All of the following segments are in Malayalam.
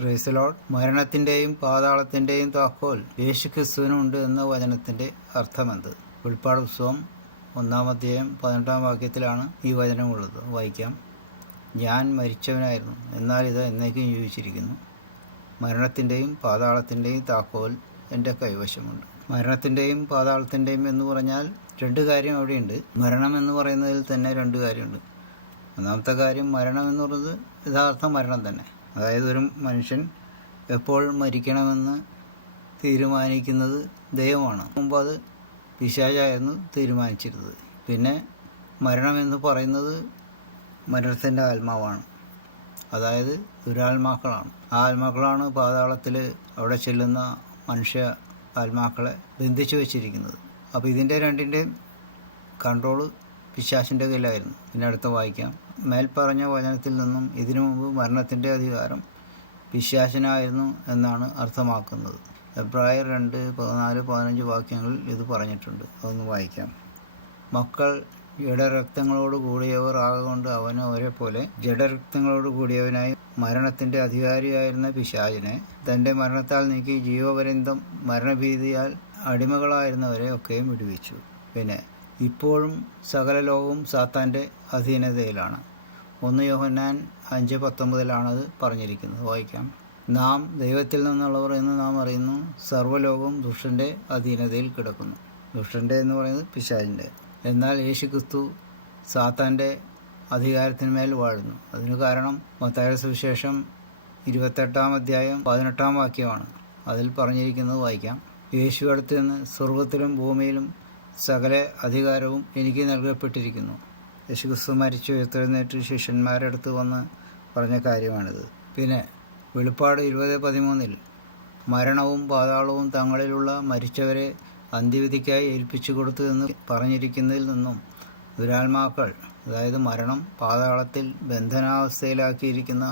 Praise the Lord. മരണത്തിന്റെയും പാതാളത്തിന്റെയും താക്കോൽ യേശുക്രിസ്തുവിനുണ്ട് എന്ന വചനത്തിന്റെ അർത്ഥമെന്ത്? വെളിപ്പാട് പുസ്തകം 1-ാം അധ്യായം 18-ാം വാക്യത്തിലാണ് ഈ വചനമുള്ളത്. വായിക്കാം. ഞാൻ മരിച്ചവനായിരുന്നു, എന്നാൽ ഇത് എന്നേക്കും ജീവിച്ചിരിക്കുന്നു. മരണത്തിന്റെയും പാതാളത്തിന്റെയും താക്കോൽ എൻ്റെ കൈവശമുണ്ട്. മരണത്തിന്റെയും പാതാളത്തിന്റെയും എന്ന് പറഞ്ഞാൽ രണ്ട് കാര്യം അവിടെയുണ്ട്. മരണം എന്ന് പറയുന്നതിൽ തന്നെ രണ്ട് കാര്യമുണ്ട്. ഒന്നാമത്തെ കാര്യം, മരണം എന്ന് പറയുന്നത് യഥാർത്ഥ മരണം തന്നെ. അതായത് ഒരു മനുഷ്യൻ എപ്പോൾ മരിക്കണമെന്ന് തീരുമാനിക്കുന്നത് ദൈവമാണ്. മുമ്പ് അത് പിശാചായിരുന്നു തീരുമാനിച്ചിരുന്നത്. പിന്നെ മരണമെന്ന് പറയുന്നത് മരണത്തിൻ്റെ ആത്മാവാണ്. അതായത് ദുരാത്മാക്കളാണ്. ആ ആത്മാക്കളാണ് പാതാളത്തിൽ അവിടെ ചെല്ലുന്ന മനുഷ്യ ആത്മാക്കളെ ബന്ധിച്ചു വച്ചിരിക്കുന്നത്. അപ്പോൾ ഇതിൻ്റെ രണ്ടിൻ്റെയും കൺട്രോള് പിശാചിൻ്റെ കയ്യിലായിരുന്നു. പിന്നെ അടുത്ത വായിക്കാം. മേൽപ്പറഞ്ഞ വചനത്തിൽ നിന്നും ഇതിനു മുമ്പ് മരണത്തിൻ്റെ അധികാരം പിശാചിനായിരുന്നു എന്നാണ് അർത്ഥമാക്കുന്നത്. എബ്രായർ 2:14-15 വാക്യങ്ങളിൽ ഇത് പറഞ്ഞിട്ടുണ്ട്. അതൊന്ന് വായിക്കാം. മക്കൾ ജഡരക്തങ്ങളോട് കൂടിയവർ ആകൊണ്ട് അവന് അവരെ പോലെ ജഡരക്തങ്ങളോട് കൂടിയവനായി മരണത്തിൻ്റെ അധികാരിയായിരുന്ന പിശാചിനെ തൻ്റെ മരണത്താൽ നീക്കി ജീവപര്യന്തം മരണഭീതിയാൽ അടിമകളായിരുന്നവരെ ഒക്കെയും വിടുവിച്ചു. പിന്നെ ഇപ്പോഴും സകല ലോകവും സാത്താൻ്റെ അധീനതയിലാണ്. 1 യോഹന്നാൻ 5:19 പറഞ്ഞിരിക്കുന്നത്. വായിക്കാം. നാം ദൈവത്തിൽ നിന്നുള്ളവർ എന്ന് നാം അറിയുന്നു, സർവ്വലോകവും ദുഷ്ടൻ്റെ അധീനതയിൽ കിടക്കുന്നു. ദുഷ്ടൻ്റെ എന്ന് പറയുന്നത് പിശാചിൻ്റെ. എന്നാൽ യേശുക്രിസ്തു സാത്താൻ്റെ അധികാരത്തിന്മേൽ വാഴുന്നു. അതിന് കാരണം മത്തായിയുടെ സുവിശേഷം 28-ാം അധ്യായം 18-ാം വാക്യമാണ്. അതിൽ പറഞ്ഞിരിക്കുന്നത് വായിക്കാം. യേശു അടുത്ത് നിന്ന് സ്വർഗത്തിലും ഭൂമിയിലും സകല അധികാരവും എനിക്ക് നൽകപ്പെട്ടിരിക്കുന്നു. യേശുക്രിസ്തു മരിച്ചു ഉയർത്തെഴുന്നേറ്റ് ശിഷ്യന്മാരുടെ അടുത്ത് വന്ന് പറഞ്ഞ കാര്യമാണിത്. പിന്നെ വെളിപ്പാട് 20:13 മരണവും പാതാളവും തങ്ങളിലുള്ള മരിച്ചവരെ അന്ത്യവിധിക്കായി ഏൽപ്പിച്ചു കൊടുത്തു എന്ന് പറഞ്ഞിരിക്കുന്നതിൽ നിന്നും ദുരാത്മാക്കൾ, അതായത് മരണം പാതാളത്തിൽ ബന്ധനാവസ്ഥയിലാക്കിയിരിക്കുന്ന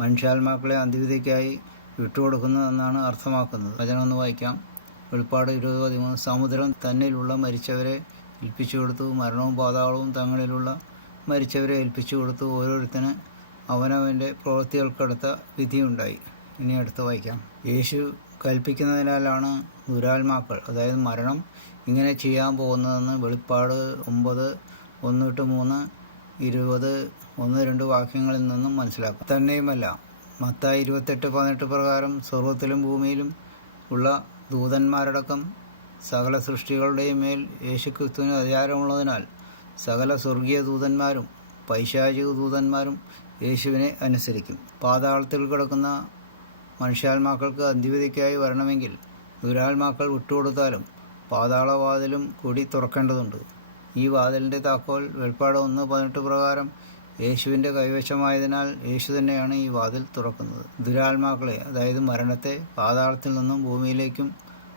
മനുഷ്യാത്മാക്കളെ അന്ത്യവിധിക്കായി വിട്ടുകൊടുക്കുന്നു എന്നാണ് അർത്ഥമാക്കുന്നത്. വചനമൊന്ന് വായിക്കാം. വെളിപ്പാട് 20:13 സമുദ്രം തന്നിലുള്ള മരിച്ചവരെ ഏൽപ്പിച്ചു കൊടുത്തു, മരണവും പാതാളവും തങ്ങളിലുള്ള മരിച്ചവരെ ഏൽപ്പിച്ചു കൊടുത്തു, ഓരോരുത്തന് അവനവൻ്റെ പ്രവൃത്തികൾക്കടുത്ത വിധിയുണ്ടായി. ഇനി അടുത്ത് വായിക്കാം. യേശു കൽപ്പിക്കുന്നതിനാലാണ് ദുരാത്മാക്കൾ, അതായത് മരണം ഇങ്ങനെ ചെയ്യാൻ പോകുന്നതെന്ന് വെളിപ്പാട് 9:1-3, 20, 1-2 വാക്യങ്ങളിൽ നിന്നും മനസ്സിലാക്കാം. തന്നെയുമല്ല, മത്തായി 28:18 പ്രകാരം സ്വർഗത്തിലും ഭൂമിയിലും ഉള്ള ദൂതന്മാരടക്കം സകല സൃഷ്ടികളുടെയും മേൽ യേശുക്രിസ്തുവിന് അധികാരമുള്ളതിനാൽ സകല സ്വർഗീയ ദൂതന്മാരും പൈശാചിക ദൂതന്മാരും യേശുവിനെ അനുസരിക്കും. പാതാളത്തിൽ കിടക്കുന്ന മനുഷ്യാത്മാക്കൾക്ക് അന്ത്യവിധിക്കായി വരണമെങ്കിൽ ദുരാത്മാക്കൾ വിട്ടുകൊടുത്താലും പാതാളവാതിലും കൂടി തുറക്കേണ്ടതുണ്ട്. ഈ വാതിലിൻ്റെ താക്കോൽ വെളിപ്പാട് 1:18 പ്രകാരം യേശുവിൻ്റെ കൈവശമായതിനാൽ യേശു തന്നെയാണ് ഈ വാതിൽ തുറക്കുന്നത്. ദുരാത്മാക്കളെ, അതായത് മരണത്തെ പാതാളത്തിൽ നിന്നും ഭൂമിയിലേക്കും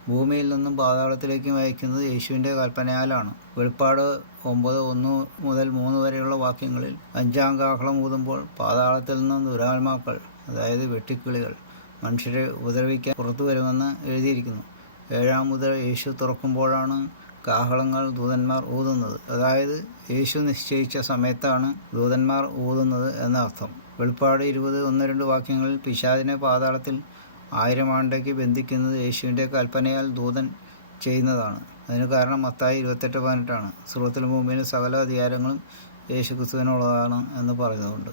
ഭൂമിയിൽ നിന്നും പാതാളത്തിലേക്കും അയക്കുന്നത് യേശുവിൻ്റെ കൽപ്പനയാലാണ്. വെളിപ്പാട് 9:1-3 വരെയുള്ള വാക്യങ്ങളിൽ 5-ാം കാഹളം ഊതുമ്പോൾ പാതാളത്തിൽ നിന്നും ദുരാത്മാക്കൾ, അതായത് വെട്ടിക്കിളികൾ, മനുഷ്യരെ ഉപദ്രവിക്കാൻ പുറത്തു വരുമെന്ന് എഴുതിയിരിക്കുന്നു. 7-ാം മുതൽ യേശു തുറക്കുമ്പോഴാണ് കാഹളങ്ങൾ ദൂതന്മാർ ഊതുന്നത്. അതായത് യേശു നിശ്ചയിച്ച സമയത്താണ് ദൂതന്മാർ ഊതുന്നത് എന്നർത്ഥം. വെളിപ്പാട് 20:1-2 വാക്യങ്ങളിൽ പിശാചിനെ പാതാളത്തിൽ 1000 ആണ്ടേക്ക് ബന്ധിക്കുന്നത് യേശുവിൻ്റെ കൽപ്പനയാൽ ദൂതൻ ചെയ്യുന്നതാണ്. അതിന് കാരണം മത്തായി 28:18 സ്വർഗ്ഗത്തിലും ഭൂമിയിലും സകല അധികാരങ്ങളും യേശുക്രിസ്തുവിനുള്ളതാണ് എന്ന് പറഞ്ഞതുകൊണ്ട്.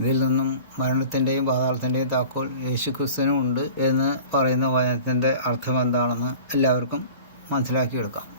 ഇതിൽ നിന്നും മരണത്തിൻ്റെയും പാതാളത്തിൻ്റെയും താക്കോൽ യേശുക്രിസ്തുവിനും ഉണ്ട് എന്ന് പറയുന്ന വചനത്തിൻ്റെ അർത്ഥം എന്താണെന്ന് എല്ലാവർക്കും മനസ്സിലാക്കിയെടുക്കാം.